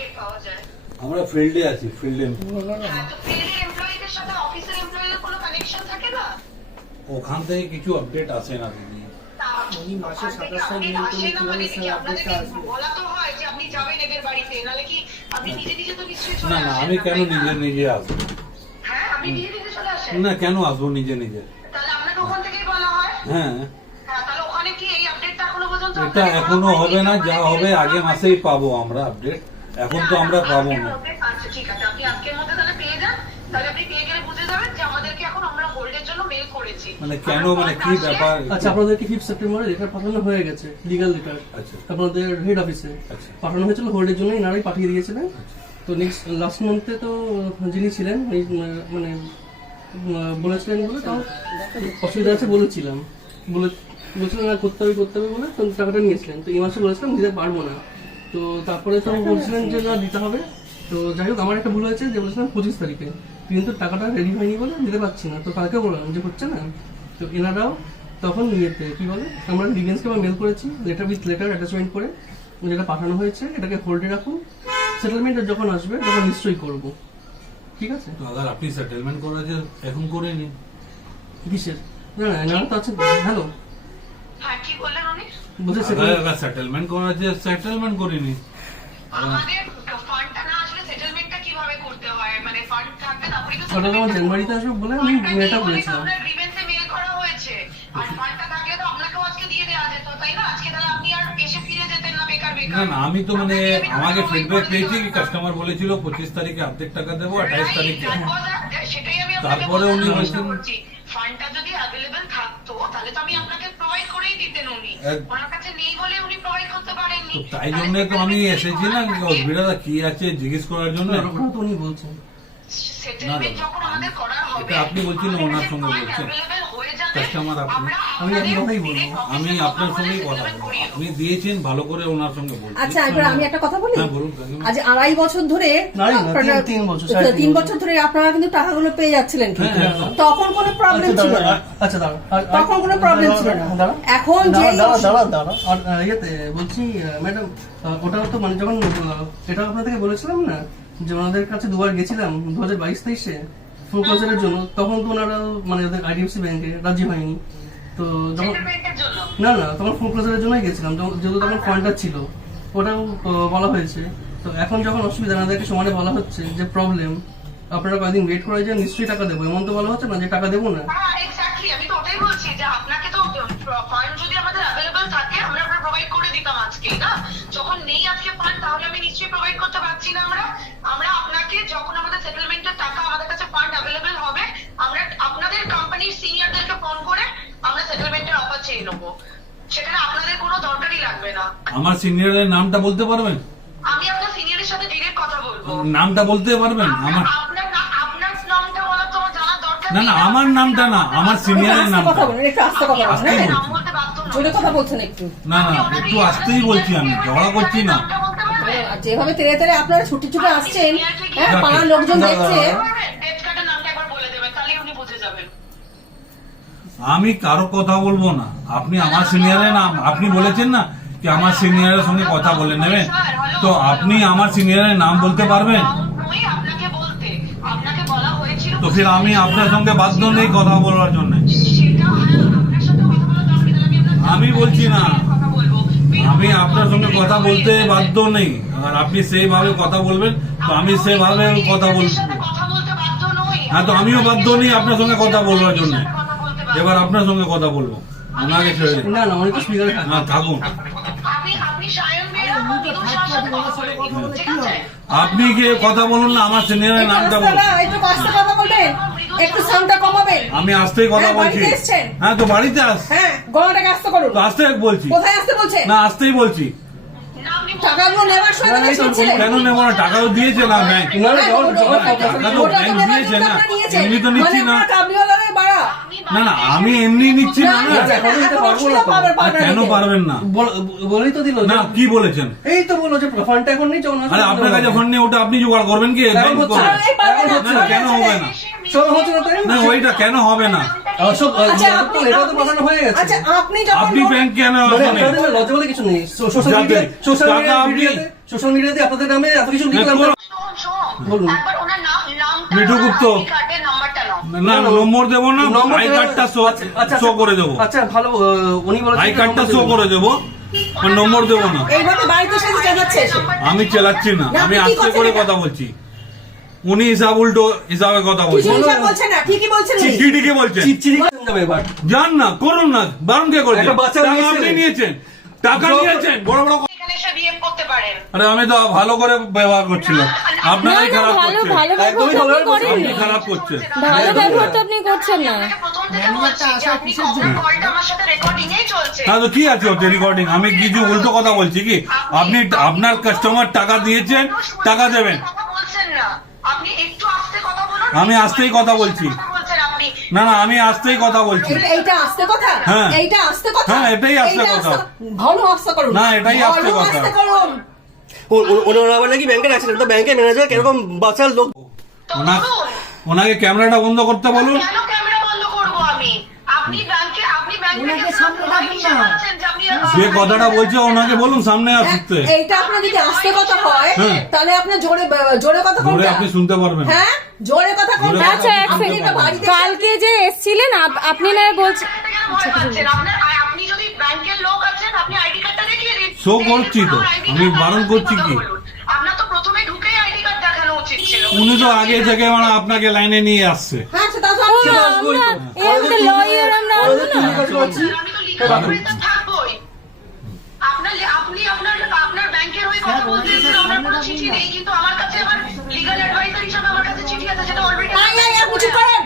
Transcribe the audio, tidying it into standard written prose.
Update পাওয়া যায়? আমরা ফিল্ডে আছি, ফিল্ডে। হ্যাঁ, তো ফিল্ডের এমপ্লয়িদের সাথে অফিসের এমপ্লয়িদের কোনো কানেকশন থাকে না? ওখান থেকে কিছু আপডেট আসে না দিদি। উনি মাসে ওখান থেকে 27 update মেল আসে না করে মানে কিভাবে কি স্যার আপনাদেরকে আপডেটটা আসবে? বলা তো হয় যে আপনি যাবেন এদের বাড়িতে, নাহলে কি আপনি নিজে নিজে তো নিশ্চয়ই চলে না আসেন না, আমি কেন তাই না? নিজে নিজে আসবো? হ্যাঁ, আপনি নিজে নিজে চলে আসেন? না, কেন আসবো নিজে নিজে? তাহলে আপনাকে ওখান থেকেই বলা হয়? হ্যাঁ, হ্যাঁ, তাহলে ওখানে কি এই আপডেটটা এখনো পর্যন্ত এটা আপনাকে এখনো বলা হবে না, হয়নি? যা হবে আগে মাসেই পাবো আমরা আপডেট। এখন তো আমরা পাবো আজকের না। মধ্যে? আচ্ছা ঠিক আছে, আপনি আজকের মধ্যে তাহলে পেয়ে যান। তাহলে আপনি পেয়ে গেলে বুঝে যাবেন যে আমাদেরকে এখন আমরা হোল্ডের জন্য মেল করেছি। মানে কেন, মানে কি ব্যাপার? আচ্ছা, আপনাদেরকে 5 সেপ্টেম্বরে লেটার পাঠানো হয়ে গেছে, লিগ্যাল লেটার। আচ্ছা আপনাদের হেড অফিসে আচ্ছা পাঠানো হয়েছিল, হোল্ডের জন্য এনারাই পাঠিয়ে দিয়েছিলেন। তো নেক্সট লাস্ট মান্থে তো যিনি ছিলেন এই মানে বলেছিলেন বলে তাও অসুবিধা আছে বলেছিলাম, বলেছিলেন না করতে হবে বলে তো টাকাটা নিয়েছিলেন। তো এই মাসে বলেছিলাম দিতে পারবো না, তো তারপরে তো বলছিলেন যে না দিতে হবে। তো যাই হোক, আমার একটা ভুল হয়েছে যে বলেছিলাম 25 তারিখে, কিন্তু টাকাটা রেডি হয়নি বলে দিতে পারছি না। তো কালকে বললাম যে হচ্ছে না, তো এনারাও তখন নিয়েতে কি বলে আমরা ডিফেন্সকে মেল করেছি লেটার উইথ লেটার অ্যাটাচমেন্ট করে, যেটা পাঠানো হয়েছে এটাকে হোল্ডে রাখুন, সেটেলমেন্ট যখন আসবে তখন নিশ্চয়ই করব। ঠিক আছে? তো আবার আপনি সেটেলমেন্ট করা যে এখন করে নিন। কিসের? না না, এনারা তো আছে। হ্যালো, হ্যাঁ, কি বললেন উনি? বলছে সেটেলমেন্ট করা যে সেটেলমেন্ট করে নিন। আমাদের ফান্ডটা না আসলে সেটেলমেন্টটা কিভাবে করতে হয়? মানে ফান্ড থাকবে তারপরে তো ওটা আমার জানুয়ারিতে আসবে বলে আমি মেয়েটা বলেছিলাম। আপনার গ্রিভেন্সে মেল করা হয়েছে, আর ফান্ডটা থাকলে তো আপনাকেও আজকে দিয়ে দেওয়া যেত, তাই না? আজকে তাহলে আপনি আর এসে ফিরে যেতেন না বেকার না বেকার। না, আমি তো মানে আমাকে ফিডব্যাক পেয়েছি কি কাস্টমার বলেছিল 25 তারিখে অর্ধেক টাকা দেবো, 28 তারিখে। সেটাই আমি তারপরে উনি বলছেন ফান্ডটা যদি অ্যাভেলেবল থাকতো তাহলে তো আমি আপনাকে প্রোভাইড করেই দিতেন। উনি ওনার কাছে নেই বলে উনি প্রোভাইড করতে পারেননি। তো তাই জন্য তো আমি এসেছি না, অসুবিধাটা কি আছে জিজ্ঞেস করার জন্য। ওটা তো উনি বলছেন। সেটেলমেন্ট যখন আমাদের করা হবে, এটা আপনি বলছেন না, ওনার সঙ্গে বলছেন। অ্যাভেলেবল হয়ে যাবে, কাস্টমার আপনি। আমি একই কথাই বলবো। আমি আপনার সঙ্গেই কথা বলবো, আপনি দিয়েছেন ভালো করে ওনার সঙ্গে বলছি। আচ্ছা, এবার আমি একটা কথা বলি। হ্যাঁ বলুন কাকিমা। আজ 2.5 বছর ধরে না, না, আপনারা- 3 বছর, 3 বছর ধরে আপনারা কিন্তু টাকাগুলো পেয়ে যাচ্ছিলেন, কিন্তু হ্যাঁ, একদম। তখন কোনো প্রবলেম ছিল না। আচ্ছা দাঁড়া, তখন কোনো প্রবলেম ছিল না। এখন যে দাঁড়া আর ইয়েতে বলছি ম্যাডাম, ওটা তো মানে যখন এটা আপনাদেরকে বলেছিলাম না যে ওনাদের কাছে দুবার গেছিলাম 2022-23-এ ফোন ক্লোজারের জন্য, তখন তো ওনারা মানে ওদের আইডিএফসি ব্যাংকে রাজি হয়নি। তো যখন সেটেলমেন্টের জন্য না না, তখন ফোন ক্লোজারের জন্যই গেছিলাম, যেহেতু তখন ফান্ডটা ছিল, ওটাও বলা হয়েছে। তো এখন যখন অসুবিধা ওনাদেরকে সমানে বলা হচ্ছে যে প্রবলেম, আপনারা কয়েকদিন ওয়েট করে যান, নিশ্চয়ই টাকা দেবো, এমন তো বলা হচ্ছে না যে টাকা দেবো না। হ্যাঁ, এক্স্যাক্টলি, আমি তো ওটাই বলছি যে আপনাকে তো ফান্ড যদি আমাদের অ্যাভেলেবল থাকে আমরা প্রোভাইড করে দিতাম আজকেই, না? যখন নেই আজকে ফান্ড, তাহলে আমি নিশ্চয়ই প্রোভাইড করতে পারছি না। আমরা আপনাকে যখন আমাদের সেটেলমেন্টের টাকা আমাদের কাছে ফান্ড অ্যাভেলেবল হবে, আমরা আপনাদের কোম্পানির সিনিয়রদেরকে ফোন করে আমরা সেটেলমেন্টের অফার চেয়ে নেবো। সেখানে আপনাদের কোনো দরকারই লাগবে না। আমার সিনিয়রের নামটা বলতে পারবেন? আমি আপনার সিনিয়রের সাথে ডিরেক্ট কথা বলবো। নামটা বলতে পারবেন আমার? আপনার নামটা বলা তো আমার জানার দরকার না নেই। না, আমার নামটা না, আমার সিনিয়রের আস্তে নামটা। কথা বলুন, একটু আস্তে কথা বলুন। আস্তে হ্যাঁ, বলুন। নাম বলতে বাধ্য নয়। জোরে কথা বলছেন একটু। না না, একটু আসতেই বলছি, আমি ঝগড়া করছি না। আর যেভাবে তেড়ে তেড়ে আপনারা ছুটে ছুটে আসছেন, হ্যাঁ, পাড়ার লোকজন দেখছে। আমি কারো কথা বলবো না, আপনি আমার সিনিয়রের নাম আপনি বলেছেন না কি আমার সিনিয়রের সঙ্গে কথা বলে নেবেন, তো আপনি আমার সিনিয়রের নাম বলতে পারবেন? তো ফির আমি আপনার সঙ্গে বাধ্য নেই কথা বলার জন্য। আমি বলছি না, আমি আপনার সঙ্গে কথা বলতে বাধ্য নেই, আর আপনি সেইভাবে কথা বলবেন তো আমি সেভাবে কথা বলবো। হ্যাঁ, তো আমিও বাধ্য নেই আপনার সঙ্গে কথা বলবার জন্য। এবার আপনার সঙ্গে কথা বলবো, ওনাকে ছেড়ে দিন। না না, অনেক তো স্পিকারে থাকে। না, থাকুন। আপনি গিয়ে কথা বলুন না, আমার সিনিয়রের একটু নামটা আস্তে বলুন। না, একটু আস্তে কথা বলবেন, একটু সাউন্ডটা কমাবেন। আমি আসতেই কথা হ্যাঁ, বলছি। বাড়িতে এসছেন? হ্যাঁ, তো বাড়িতে আস। হ্যাঁ, গলাটাকে আস্তে করুন। তো আসতে বলছি। কোথায় আসতে বলছেন? না, আসতেই বলছি। টাকাগুলো নেওয়ার সময় তো শুনছিলেন। কেন নেবো না? টাকাও দিয়েছে না ব্যাংক। না না, টাকা তো ব্যাংক দিয়েছে না, এমনি তো নিচ্ছি না। না না, আমি এমনি নিচ্ছি না। কেন পারবেন না? বলেই তো দিল না, কি বলেছেন? এই তো বললো যে ফান্ডটা এখন নেই, যখন আরে আপনার কাছে ফোন নেই, ওটা আপনি জোগাড় করবেন কি? এখন হচ্ছে না। না, কেন হবে না? সব হচ্ছে না তাই না, ওইটা কেন হবে না? সব আচ্ছা, এটা তো পাঠানো হয়ে গেছে। আচ্ছা আপনি যখন আপনি ব্যাংক কেন মানে আসেন? আপনাদের লজ্জা বলে কিছু নেই। সোশ্যাল যাতে মিডিয়া টাকা আপনি- সোশ্যাল মিডিয়াতে আপনাদের নামে এত কিছু লিখলাম। করুন। বলুন। একবার ওনার নামটা মিঠু গুপ্ত। কার্ডের নাম্বারটা নাও। না নম্বর দেবো না, নম্বর আই দেবেন। কার্ডটা আচ্ছা, শো করে দেবো। আচ্ছা ভালো, উনি বলেছেন আই যে কার্ডটা নম্বর শো দেবেন। করে দেবো, আর নম্বর দেবো না। এইভাবে বাড়িতে সাথে জানাচ্ছে এসে। আমি চেলাচ্ছি না, না, আমি আপনি কি আস্তে করে করছেন কথা বলছি। উনি হিসাব উল্টো হিসাবে কথা কিছু বলছেন। হিসাব বলছেন না, ঠিকই বলছেন উনি। কি ঠিকই বলছেন? চিটচিটি করে যাবে এবার। যান না, করুন না, বারণ কে করেছেন? একটা বাচ্চা টাকা নিয়েছে। আপনি নিয়েছেন, টাকা জব- নিয়েছেন, বড় বড় কথা- এখানে এসে বিহেভ করতে পারেন। আরে আমি তো ভালো করে ব্যবহার করছিলাম, আপনারাই খারাপ ভালো করছেন। ভালো একদমই ব্যবহার তো ভালো আপনি ব্যবহার আপনি করেননি। খারাপ করছেন। ভালো ব্যবহার তো আপনি করছেন না। আপনাকে প্রথম থেকে বলছি যে আপনি কখন কলটা আমার সাথে রেকর্ডিংই চলছে। হ্যাঁ তো কি আছে ওতে রেকর্ডিং? আমি কিছু উল্টো কথা বলছি কি? আপনি আপনার কাস্টমার টাকা দিয়েছেন, টাকা দেবেন। কথা বলছেন না, আপনি একটু আস্তে কথা বলুন। আমি আস্তেই কথা বলছি। কথা বলছেন আপনি। না না, আমি আস্তেই কথা বলছি। এইটা আস্তে কথা? হ্যাঁ। এইটা আস্তে কথা? হ্যাঁ, এটাই আস্তে এইটা কথা। ভালো আস্তে করুন। না, এটাই আস্তে ভালো কথা। আস্তে করুন। ওনারা আবার নাকি ব্যাংকের আছেন, তো ব্যাংকের ম্যানেজার কিরকম বাচ্চার লোক। তো ওনা- বলুন। ওনাকে ক্যামেরাটা বন্ধ করতে বলুন। কেন ক্যামেরা বন্ধ করব আমি? আপনি ব্যাংকে ওনাকে সামনে রাখুন না। যে কথাটা বলছে ওনাকে বলুন সামনে আসতে। এইটা আপনার যদি আস্তে কথা হয় হ্যাঁ। তাহলে আপনার জোরে জোরে কথা জোরে কোনটা? আপনি শুনতে পারবেন। হ্যাঁ জোরে কথা কোনটা? জোরে কথা আচ্ছা এক আপনি সেকেন্ড, তো বাড়িতে কালকে যে এসছিলেন আপনি না বলছেন। আপনি যদি ব্যাংকের লোক আছেন আপনি আইডি কার্ডটা দেখিয়ে দিন। শো করছি তো, আমি বারণ করছি কি? আপনার তো প্রথমে ঢুকেই আইডি কার্ড দেখানো উচিত ছিল। উনি তো আগে থেকে মানে আপনাকে লাইনে নিয়ে আসছে। হ্যাঁ সেটা তো ও আপনি না, আমরা এমনি লয়ার আমরা আনবো না। আমি তো লিগাল অপারেটর থাকবোই। আপনার ব্যাংকের হয়ে কথা বলতে এসেছেন, আমার কোনো চিঠি নেই, কিন্তু আমার কাছে আমার লিগাল অ্যাডভাইজার হিসেবে আমার কাছে চিঠি আছে যেটা অলরেডি আয়, আয়, আপনি চুপ করেন।